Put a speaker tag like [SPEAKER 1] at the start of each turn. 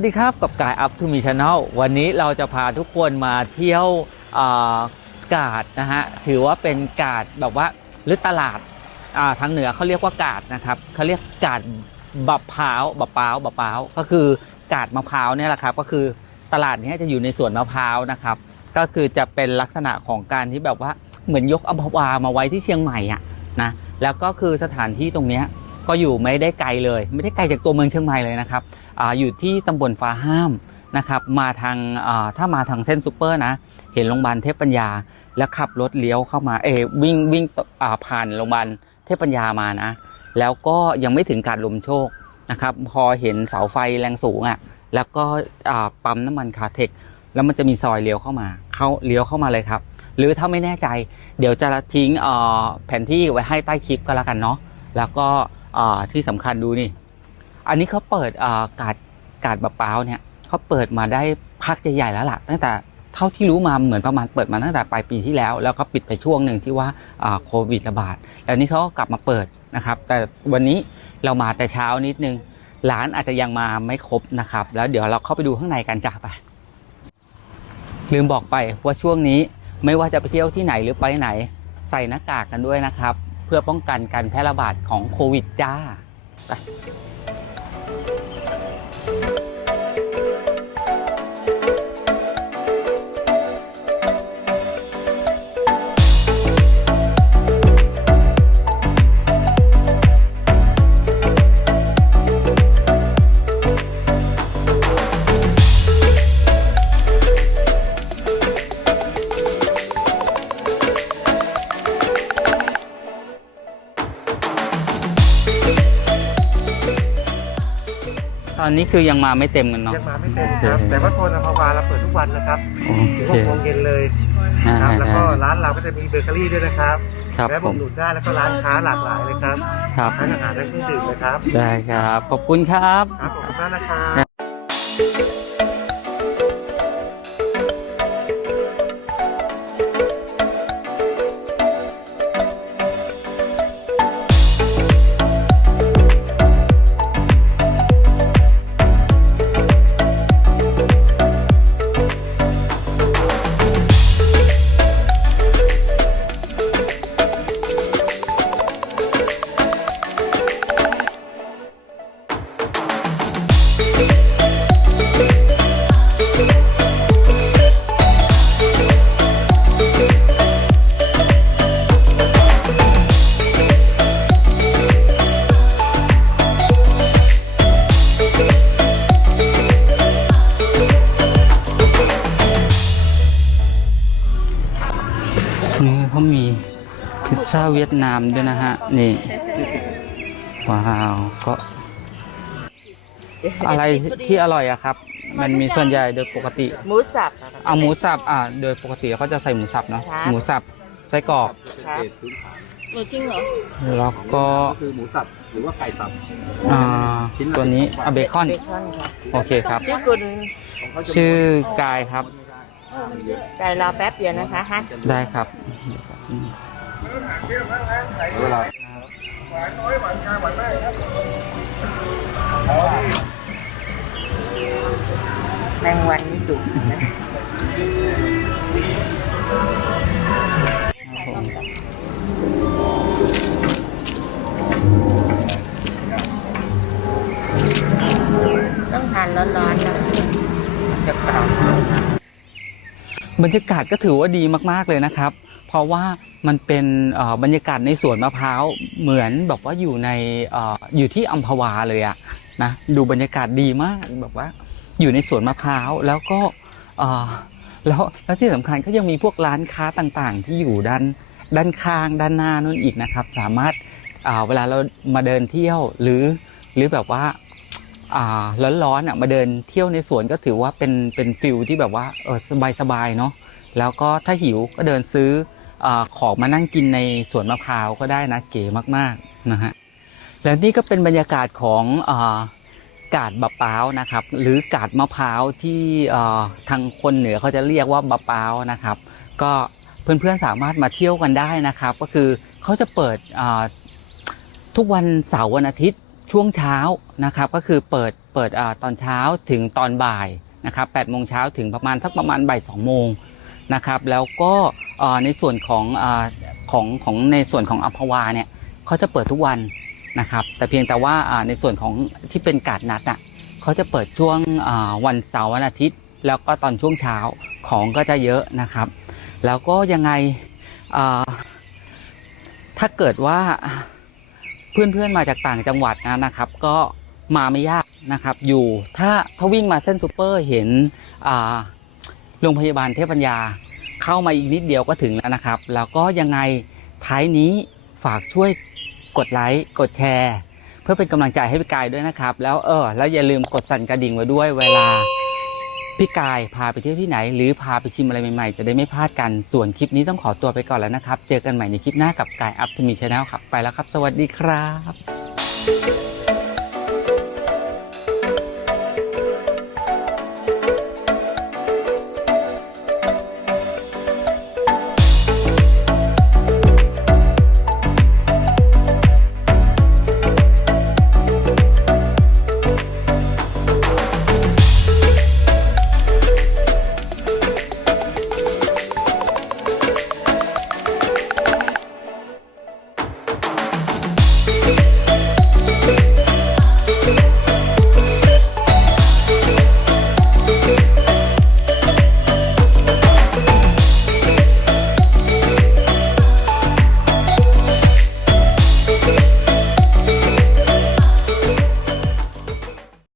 [SPEAKER 1] วัสดีครับกับกายอัพทูมีชาแนลวันนี้เราจะพาทุกคนมาเที่ยวกาดนะฮะถือว่าเป็นกาดแบบว่าหรือตลาดาทางเหนือเขาเรียกว่ากาดนะครับเขาเรียกกาดบับพร้าวบับพร้าวบับพร้าวก็คือกาดมะพร้าวเนี่ยแหละครับก็คือตลาดนี้จะอยู่ในสวนมะพร้าวนะครับ ก็คือจะเป็นลักษณะของการที่แบบว่าเหมือนยกอัมพวามาไว้ที่เชียงใหม่อะนะแล้วก็คือสถานที่ตรงนี้ ก็อยู่ไม่ได้ไกลเลย ไม่ได้ไกลจากตัวเมืองเชียงใหม่เลยนะครับออยู่ที่ตำบลฟ้าห้ามนะครับมาทางถ้ามาทางเส้นซูเปอร์นะ เห็นโรงพยาบาลเทพปัญญา แล้วขับรถเลี้ยวเข้ามาเอวิ่งวิ่งผ่านโรงพยาบาลเทพปัญญามานะ แล้วก็ยังไม่ถึงการลมโชคนะครับพอเห็นเสาไฟแรงสูงอะแล้วก็ปั๊มน้ำมันคาเทคแล้วมันจะมีซอยเลี้ยวเข้ามาเข้าเลี้ยวเข้ามาเลยครับ หรือถ้าไม่แน่ใจ เดี๋ยวจะทิ้งเอ่อแผนที่ไว้ให้ใต้คลิปก็แล้วกันเนาะแล้วก็ อ่าที่สำคัญดูนี่ อันนี้เขาเปิดอ่ากาดกาดบะเปาเนี่ยเขาเปิดมาได้พักใหญ่ๆแล้วล่ะ ตั้งแต่เท่าที่รู้มาเหมือนประมาณเปิดมาตั้งแต่ปลายปีที่แล้ว แล้วก็ปิดไปช่วงหนึ่งที่ว่าอ่าโควิดระบาดแล้วนี้เขาก็กลับมาเปิดนะครับ แต่วันนี้เรามาแต่เช้านิดนึงร้านอาจจะยังมาไม่ครบนะครับ แล้วเดี๋ยวเราเข้าไปดูข้างในกันจ้าไปลืมบอกไปว่าช่วงนี้ไม่ว่าจะไปเที่ยวที่ไหนหรือไปไหน ใส่หน้ากากกันด้วยนะครับ เพื่อป้องกันการแพร่ระบาดของโควิดจ้า ตอนนี้คือยังมาไม่เต็มกันเนาะ
[SPEAKER 2] ยังมาไม่เต็มครับ
[SPEAKER 1] โอเค
[SPEAKER 2] แต่ว่าโซนอัมพวาเราเปิดทุกวันนะครับ
[SPEAKER 1] โอ
[SPEAKER 2] ถึง
[SPEAKER 1] เค
[SPEAKER 2] หกโมงเย็นเลย
[SPEAKER 1] อ่า
[SPEAKER 2] ครับแล้วก็
[SPEAKER 1] ได้
[SPEAKER 2] ร้านเราก็จะมีเบเกอรี่ด้วยนะครับ
[SPEAKER 1] ครับ
[SPEAKER 2] และ
[SPEAKER 1] ผ
[SPEAKER 2] บ
[SPEAKER 1] ม
[SPEAKER 2] หนุนได้แล้วก็ร้านค้าหลากหลายเลยครับ
[SPEAKER 1] ครับ
[SPEAKER 2] ทั้งอาหารและเครื่องดื่มเลยครับ
[SPEAKER 1] ได้ครับขอบคุณครับ
[SPEAKER 2] ครับขอบคุณมากนะครับ
[SPEAKER 1] นี่เขามีพิซซ่าเวียดนามด้วยนะฮะ นี่ ว้าวก็อะไรที่อร่อยอะครับ มันมีส่วนใหญ่โดยปกติ
[SPEAKER 3] หมูสับ
[SPEAKER 1] เอาหมูสับอ่าโดยปกติเขาจะใส่หมูสับเนาะ
[SPEAKER 3] ครับ
[SPEAKER 1] หมูสับไส้กรอก
[SPEAKER 3] ครับเออจริงเหรอ
[SPEAKER 1] แล้วก็
[SPEAKER 4] คือหมูสับหรือว่าไก่สับ
[SPEAKER 1] อ่าตัวนี้อะเบคอน
[SPEAKER 3] เบคอนครับ
[SPEAKER 1] โอเคครับ
[SPEAKER 3] ชื่อคุณ
[SPEAKER 1] ชื่อกายครับ
[SPEAKER 3] ไก่รอแป๊บเดียวนะคะฮะ
[SPEAKER 1] ได้ครับ
[SPEAKER 4] เวลา
[SPEAKER 3] แมงวันนี่ดุนะต้องทานร้อนๆนะจะกรอบ บ
[SPEAKER 1] รรยากาศก็ถือว่าดีมากๆเลยนะครับ เพราะว่ามันเป็นบรรยากาศในสวนมะพร้าวเหมือนแบบว่าอยู่ในออยู่ที่อัมพวาเลยอะนะดูบรรยากาศดีมากแบบว่า อยู่ในสวนมะพร้าวแล้วก็แล้วแล้วที่สำคัญก็ยังมีพวกร้านค้าต่างๆ ที่อยู่ด้านด้านข้างด้านหน้านู่นอีกนะครับ สามารถอ่าเวลาเรามาเดินเที่ยวหรือหรือแบบว่า ร้อนๆอะมาเดินเที่ยวในสวนก็ถือว่าเป็นเป็นฟิลที่แบบว่าเออสบายๆเนาะแล้วก็ถ้าหิวก็เดินซื้ออของมานั่งกินในสวนมะพร้าวก็ได้นะเก๋มากๆนะฮะแล้วนี่ก็เป็นบรรยากาศของอากาดบะเป้าวนะครับ หรือกาดมะพร้าวที่ทางคนเหนือเขาจะเรียกว่าบะเป้าวนะครับ ก็เพื่อนๆสามารถมาเที่ยวกันได้นะครับ ก็คือเขาจะเปิดทุกวันเสาร์วันอาทิตย์ ช่วงเช้านะครับก็คือเปิดเปิดอตอนเช้าถึงตอนบ่ายนะครับ8โมงเช้าถึงประมาณสักประมาณบ่าย2โมงนะครับแล้วก็ในส่วนของอของของในส่วนของอัมพวาเนี่ยเขาจะเปิดทุกวันนะครับแต่เพียงแต่ว่าในส่วนของที่เป็นการดนัดอะเขาจะเปิดช่วงวันเสาร์วันอาทิตย์ แล้วก็ตอนช่วงเช้าของก็จะเยอะนะครับ แล้วก็ยังไงถ้าเกิดว่า เพื่อนๆมาจากต่างจังหวัดนะนะครับ ก็มาไม่ยากนะครับ อยู่ถ้าถ้าวิ่งมาเส้นซูเปอร์เห็นโรงพยาบาลเทพปัญญา เข้ามาอีกนิดเดียวก็ถึงแล้วนะครับ แล้วก็ยังไงท้ายนี้ฝากช่วยกดไลค์กดแชร์ เพื่อเป็นกำลังใจให้พี่กายด้วยนะครับ แล้วเออแล้วอย่าลืมกดสั่นกระดิ่งไว้ด้วยเวลา พี่กายพาไปเที่ยวที่ไหน หรือพาไปชิมอะไรใหม่ๆ จะได้ไม่พลาดกันส่วนคลิปนี้ต้องขอตัวไปก่อนแล้วนะครับ เจอกันใหม่ในคลิปหน้ากับกายอัพทมีชาแนลครับ ไปแล้วครับ สวัสดีครับ